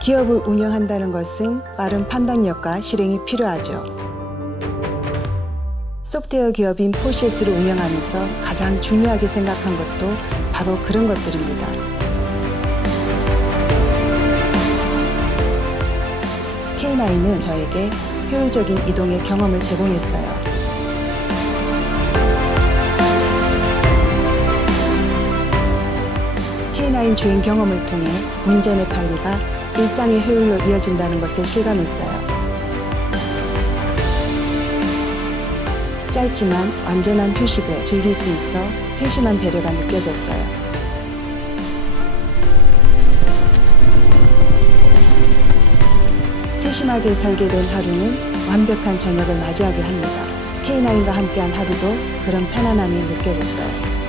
기업을 운영한다는 것은 빠른 판단력과 실행이 필요하죠. 소프트웨어 기업인 포시에스를 운영하면서 가장 중요하게 생각한 것도 바로 그런 것들입니다. K9은 저에게 효율적인 이동의 경험을 제공했어요. K9 주행 경험을 통해 운전의 관리가 일상의 효율로 이어진다는 것을 실감했어요. 짧지만 완전한 휴식을 즐길 수 있어 세심한 배려가 느껴졌어요. 세심하게 살게 된 하루는 완벽한 저녁을 맞이하게 합니다. K9과 함께한 하루도 그런 편안함이 느껴졌어요.